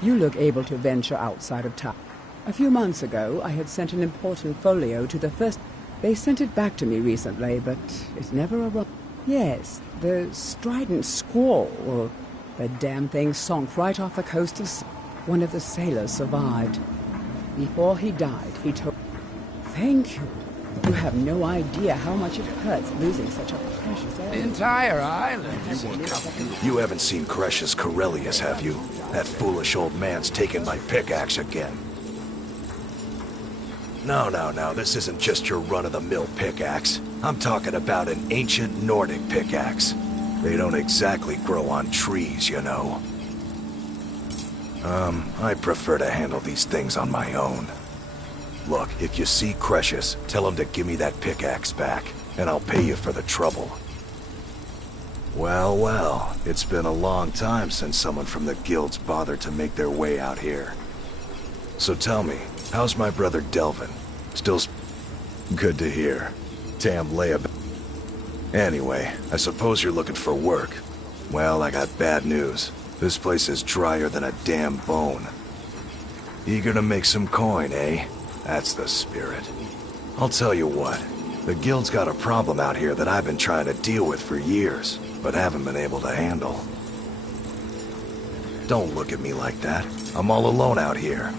You look able to venture outside of town. A few months ago, I had sent an important folio to the first... They sent it back to me recently, but it never arrived. Yes, the strident squall, or the damn thing sunk right off the coast of... One of the sailors survived. Before he died, he told... Thank you. You have no idea how much it hurts losing such a precious area. The entire island. You haven't seen Cretius Corellius, have you? That foolish old man's taken my pickaxe again. No, this isn't just your run-of-the-mill pickaxe. I'm talking about an ancient Nordic pickaxe. They don't exactly grow on trees, you know. I prefer to handle these things on my own. Look, if you see Cretius, tell him to give me that pickaxe back, and I'll pay you for the trouble. Well, it's been a long time since someone from the guilds bothered to make their way out here. So tell me, how's my brother Delvin? Still good to hear. Damn layup. Anyway, I suppose you're looking for work. Well, I got bad news. This place is drier than a damn bone. Eager to make some coin, eh? That's the spirit. I'll tell you what, the guild's got a problem out here that I've been trying to deal with for years, but haven't been able to handle. Don't look at me like that. I'm all alone out here,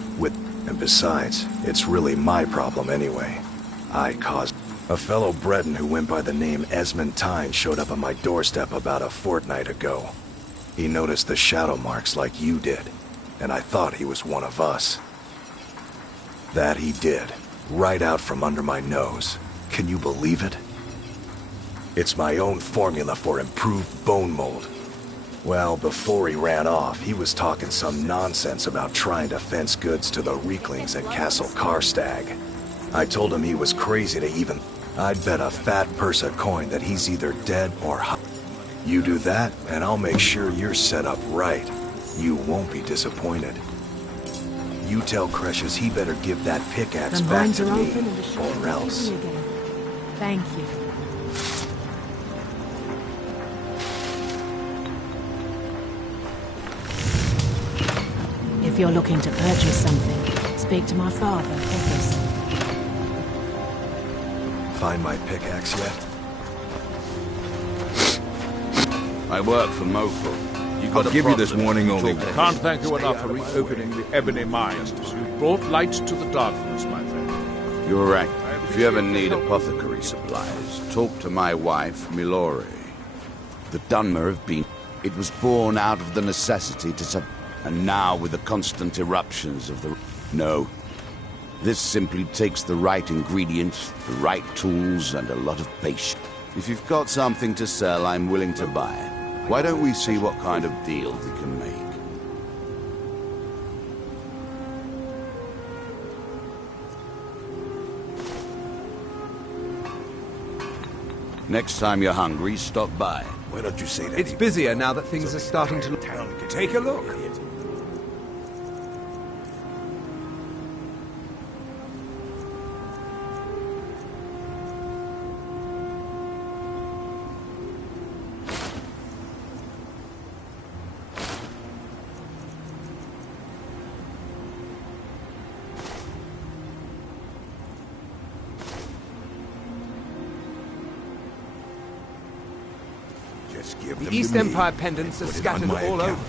and besides, it's really my problem anyway. I caused... A fellow Breton who went by the name Esmond Tyne showed up on my doorstep about a fortnight ago. He noticed the shadow marks like you did, and I thought he was one of us. That he did, right out from under my nose. Can you believe it? It's my own formula for improved bone mold. Well, before he ran off, he was talking some nonsense about trying to fence goods to the Reeklings at Castle Karstag. I told him he was crazy to even... I'd bet a fat purse of coin that he's either dead or... You do that, and I'll make sure you're set up right. You won't be disappointed. You tell Cretius he better give that pickaxe back to me, or else. Thank you. If you're looking to purchase something, speak to my father, Pickus. Find my pickaxe yet? I work for Mofo. I'll give you this warning only once. Can't thank you enough for reopening the ebony mines. You've brought light to the darkness, my friend. You're right. If you ever need apothecary supplies, talk to my wife, Milori. The Dunmer have been... It was born out of the necessity to... And now with the constant eruptions of the... No. This simply takes the right ingredients, the right tools, and a lot of patience. If you've got something to sell, I'm willing to buy it. Why don't we see what kind of deal we can make? Next time you're hungry, stop by. Why don't you say that? It's busier now that things are starting to... Take a look. The East Empire pendants are scattered all over.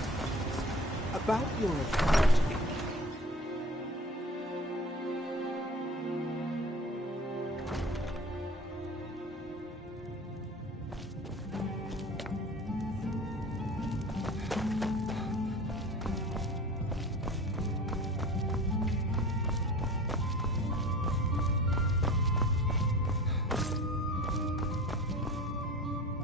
About your account.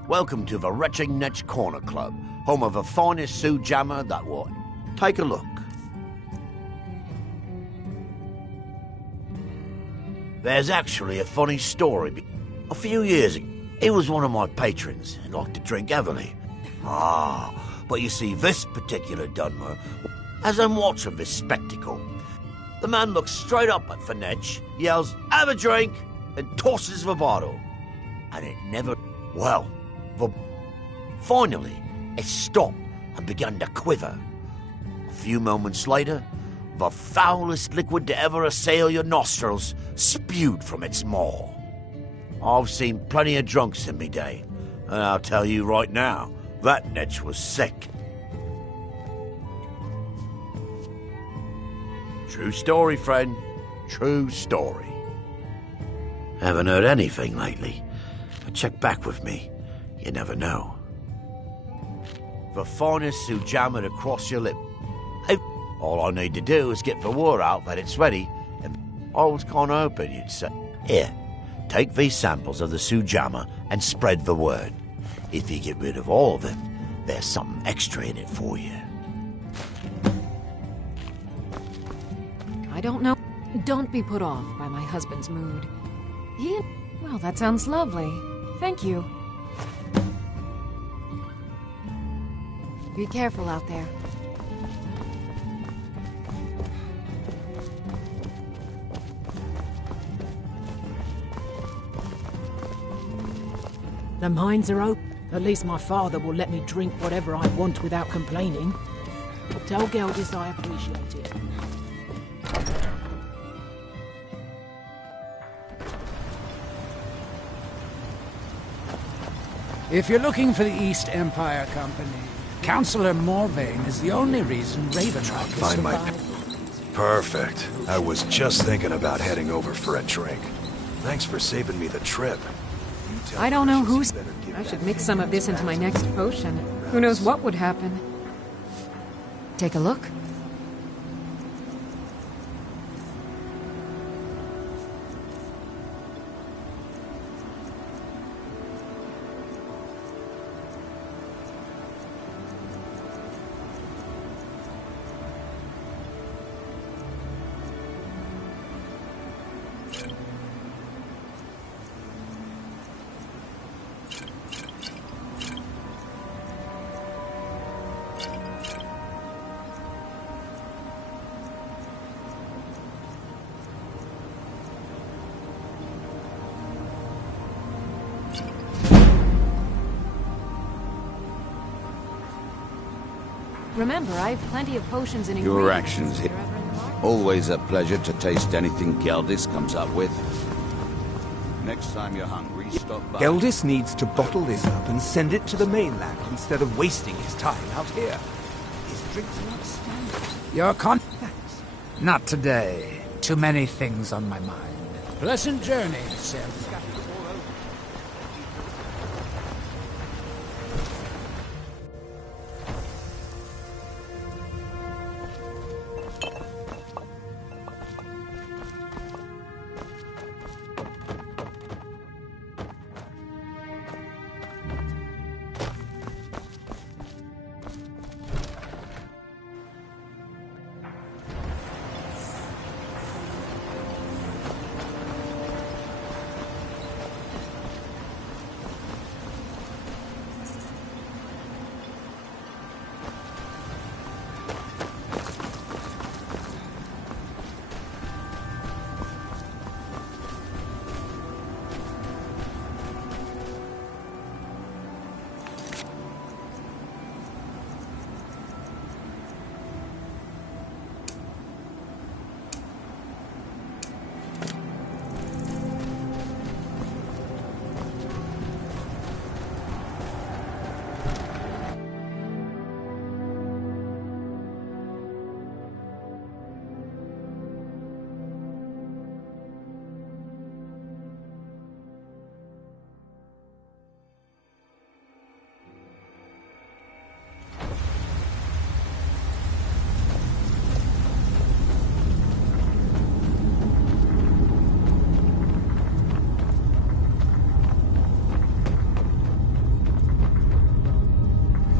Welcome to the Retching Netch Corner Club, home of the finest Sioux jammer that will... Take a look. There's actually a funny story. A few years ago, he was one of my patrons and liked to drink heavily. But you see, this particular Dunmer, as I'm watching this spectacle, the man looks straight up at Finetch, yells, "Have a drink!" and tosses the bottle. And it never... Well... Finally, it stopped and began to quiver. A few moments later, the foulest liquid to ever assail your nostrils spewed from its maw. I've seen plenty of drunks in me day, and I'll tell you right now, that netch was sick. True story, friend. True story. Haven't heard anything lately, but check back with me. You never know. The finest sujamma to cross your lip. All I need to do is get the word out that it's ready, and I was kind of hoping you'd say, here, take these samples of the sujamma and spread the word. If you get rid of all of them, there's something extra in it for you. I don't know. Don't be put off by my husband's mood. Well, that sounds lovely. Thank you. Be careful out there. The mines are open. At least my father will let me drink whatever I want without complaining. Tell Geldis I appreciate it. If you're looking for the East Empire Company, Councillor Morvain is the only reason Ravenlock is Find my... surviving. Perfect. I was just thinking about heading over for a drink. Thanks for saving me the trip. I don't know who's... I should mix some of this into my next potion. Who knows what would happen? Take a look. Remember, I have plenty of potions and Your ingredients. actions here. Always a pleasure to taste anything Geldis comes up with. Next time you're hungry, stop by. Geldis needs to bottle this up and send it to the mainland instead of wasting his time out here. His drinks are not standard. Your Thanks. Not today. Too many things on my mind. Pleasant journey, Sam.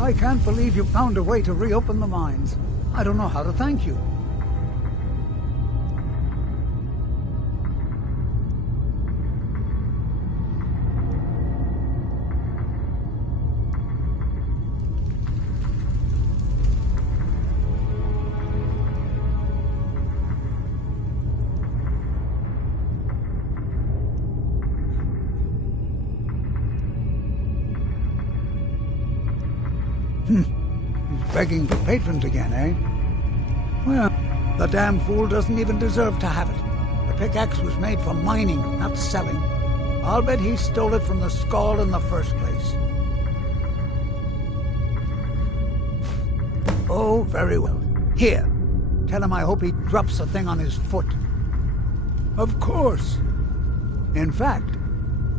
I can't believe you found a way to reopen the mines. I don't know how to thank you. He's begging for patrons again, eh? Well, the damn fool doesn't even deserve to have it. The pickaxe was made for mining, not selling. I'll bet he stole it from the Skull in the first place. Oh, very well. Here, tell him I hope he drops the thing on his foot. Of course. In fact,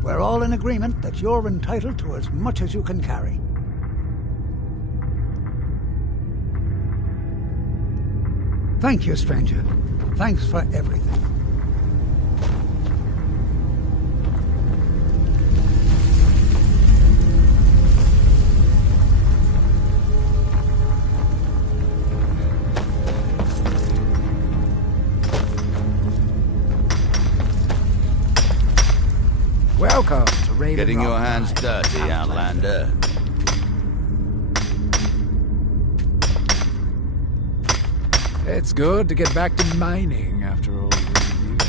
we're all in agreement that you're entitled to as much as you can carry. Thank you, stranger. Thanks for everything. Welcome to Raven Getting your Rock hands Mine, dirty, Outlander. It's good to get back to mining after all these years.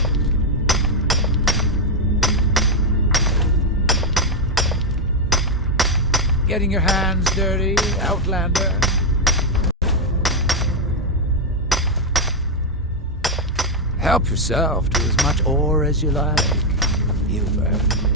Getting your hands dirty, Outlander? Help yourself to as much ore as you like. You've earned it.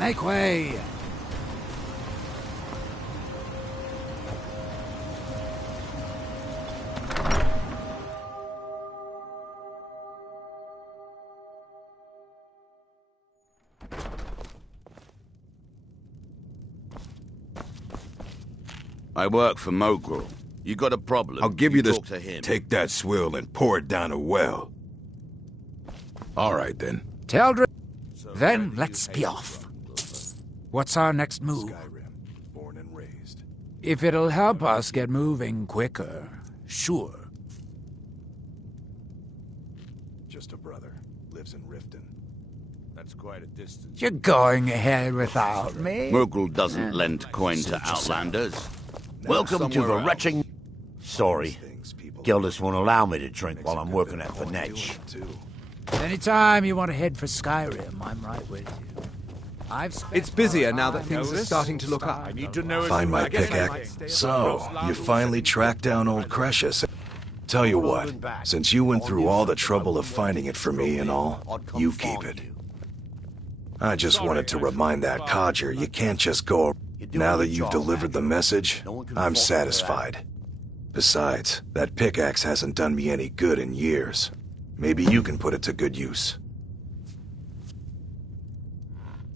Make way! I work for Mogrel. You got a problem? I'll give you this. Talk to him. Take that swill and pour it down a well. All right, then. Teldred, then let's be off. What's our next move? Skyrim, born and raised. If it'll help us get moving quicker, sure. Just a brother. Lives in Riften. That's quite a distance. You're going ahead without me? Mogrel doesn't lend coin to outlanders. Welcome to the somewhere retching... Sorry. Gilders won't allow me to drink while I'm working at Finetch. Anytime you want to head for Skyrim, I'm right with you. It's busier now that things are starting to look up. I need to know. Find my pickaxe. So, you finally tracked down old Cresius. Tell you what, since you went through all the trouble of finding it for me and all, you keep it. I just wanted to remind that codger you can't just go... Now that you've delivered the message, I'm satisfied. Besides, that pickaxe hasn't done me any good in years. Maybe you can put it to good use.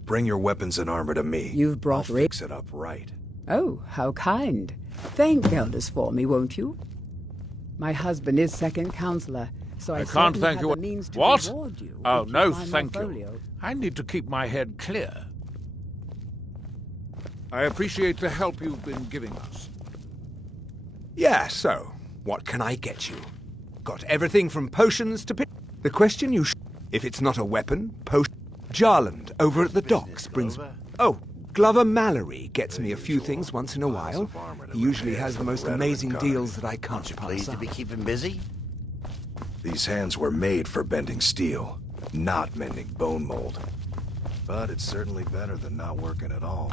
Bring your weapons and armor to me. You've brought I'll fix it up right. Oh, how kind. Thank Gelders for me, won't you? My husband is second counselor, so I can't thank you. the means to What? reward you Oh, if no, find my thank you. folio. I need to keep my head clear. I appreciate the help you've been giving us. Yeah, so, what can I get you? Got everything from potions to The question you if it's not a weapon, Jarland over at the docks brings... Oh, Glover Mallory gets me a few things once in a while. He usually has the most amazing deals that I can't pass Pleased to up. be keeping busy? These hands were made for bending steel, not mending bone mold. But it's certainly better than not working at all.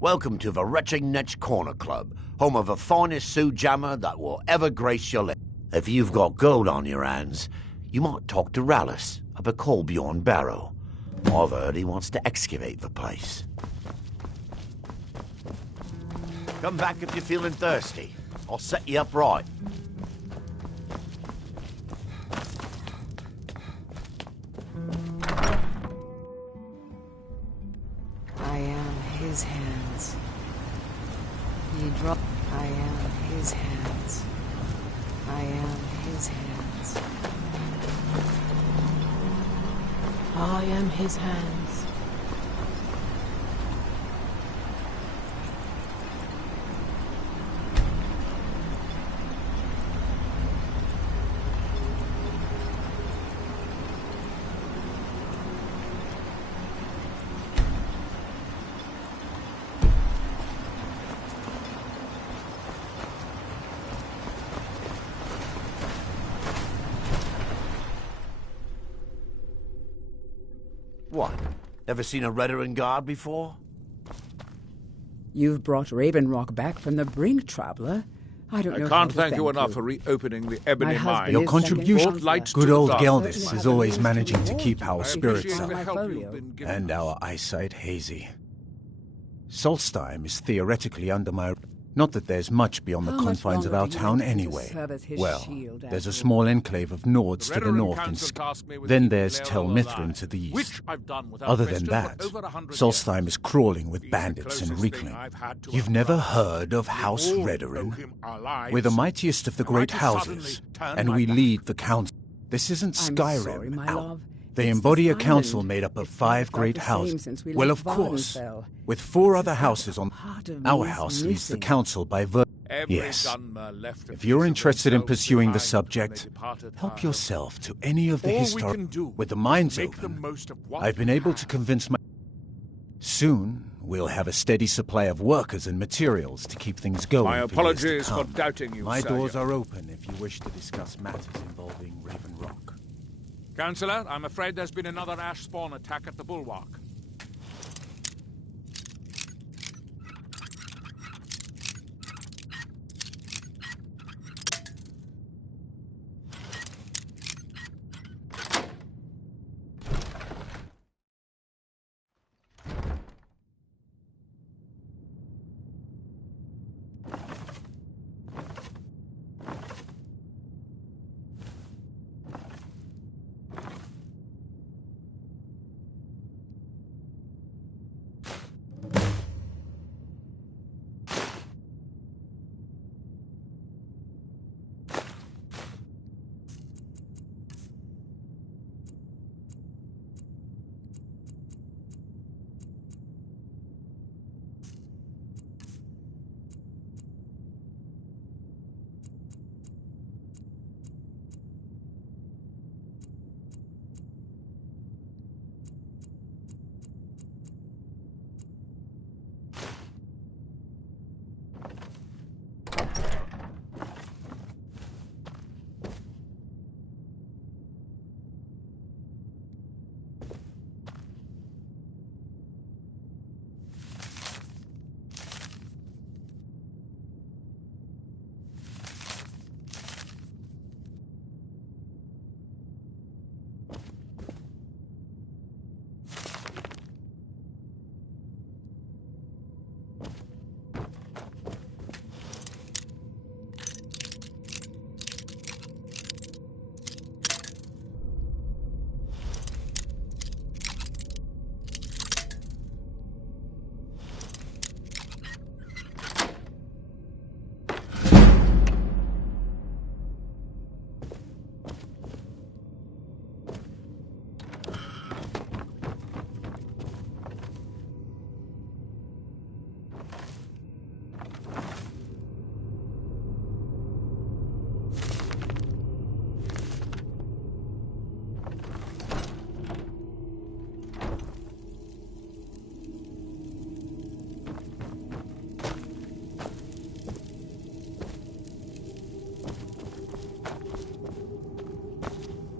Welcome to the Retching Netch Corner Club, home of the finest Sioux jammer that will ever grace your lips. If you've got gold on your hands, you might talk to Rallis up at Colbjorn Barrow. I've heard he wants to excavate the place. Come back if you're feeling thirsty. I'll set you up right. I am his hands. Ye drop. I am his hands. I am his hands. I am his hands. What? Ever seen a Redoran guard before? You've brought Ravenrock back from the brink, traveler. I don't know I how can't to thank you enough for reopening the Ebony My husband Mine. Your is contribution- Brought light to Good the old darkness. Geldis is always managing to keep our I spirits appreciate up the help you've been giving and us. our eyesight hazy. Solstheim is theoretically under my... Not that there's much beyond the How much confines of longer our do you town intend to anyway. serve as his Well, shield there's a after small enclave of Nords to the Redoran north and Council tasked me with then keeping there's Leola Tel Mithrin alive, to the east. which I've done without Other than question that, for over 100 Solstheim years. is crawling with He's the bandits and closest thing Reekling. I've had to You've a never brother. heard of We House all know Redoran? him our lives. We're the mightiest of the Am I great to houses, suddenly turn and my we back? lead the council. This isn't I'm Skyrim, sorry, my Al. love. They It's embody a this council island. made up of It's 5 not great the same houses. since we Well, left of course, Vardenfell. with 4 This other is houses on... part of Our me is house leads the missing. council by virtue... Every Yes. Dunmer left a If you're piece of interested in themselves pursuing the behind when subject, they departed help our yourself to any of the All we historic... can do With the mines make the open, most of what I've been we able have. to convince my... Soon, we'll have a steady supply of workers and materials to keep things going. My for years to apologies for come. doubting you, My sir. doors are open if you wish to discuss matters involving Raven Rock. Councillor, I'm afraid there's been another ash spawn attack at the Bulwark.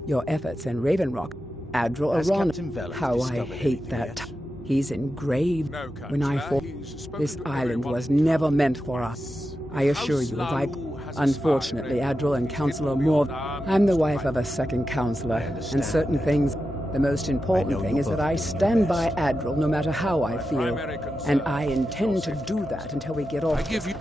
Your efforts in Raven Rock, Admiral Has Aron. Captain Velas How I discovered hate anything that. yet? He's engraved. No, When I Councillor, fought, he's spoken this to island everyone was in never town meant for twice. us. I assure you, if I... House Lau has Unfortunately, aspired Admiral and to Councillor hidden Moore, beyond I'm the arms wife by of a second counselor, understand and certain that. things... The most I important know thing you is that both I do your stand by best. Admiral no matter how I My feel, primary concern and I is your intend to safety. do that until we get I off. give you...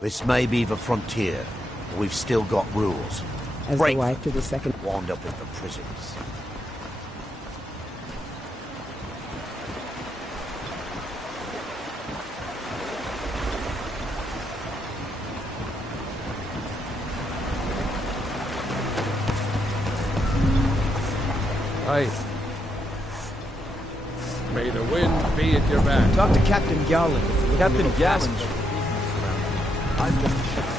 This may be the frontier, but we've still got rules. As Break the wife to the second... Wound up in the prisons. Aye. May the wind be at your back. Talk to Captain Garland. Captain Gaston. I've been shot.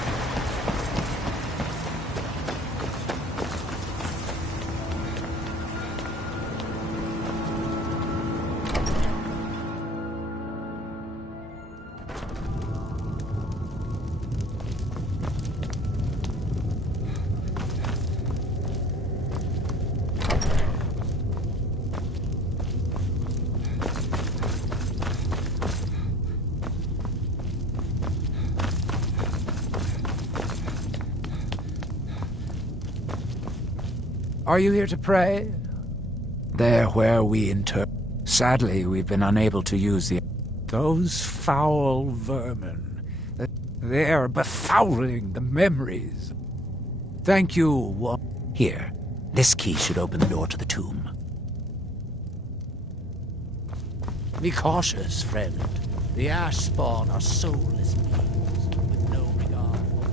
Are you here to pray? There where we inter... Sadly, we've been unable to use the... Those foul vermin. They're befouling the memories. Thank you. Here. This key should open the door to the tomb. Be cautious, friend. The ash spawn are soulless beings with no regard for...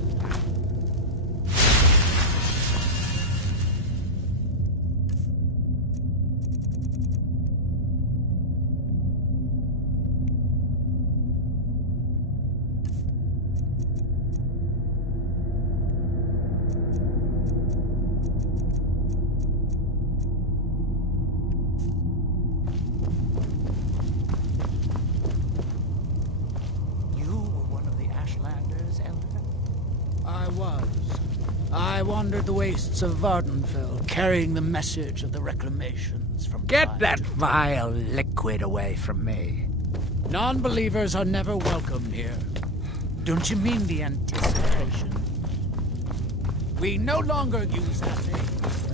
wandered the wastes of Vardenfell, carrying the message of the reclamations from... Get that vile liquid away from me. Non-believers are never welcome here. Don't you mean the anticipation? We no longer use that name.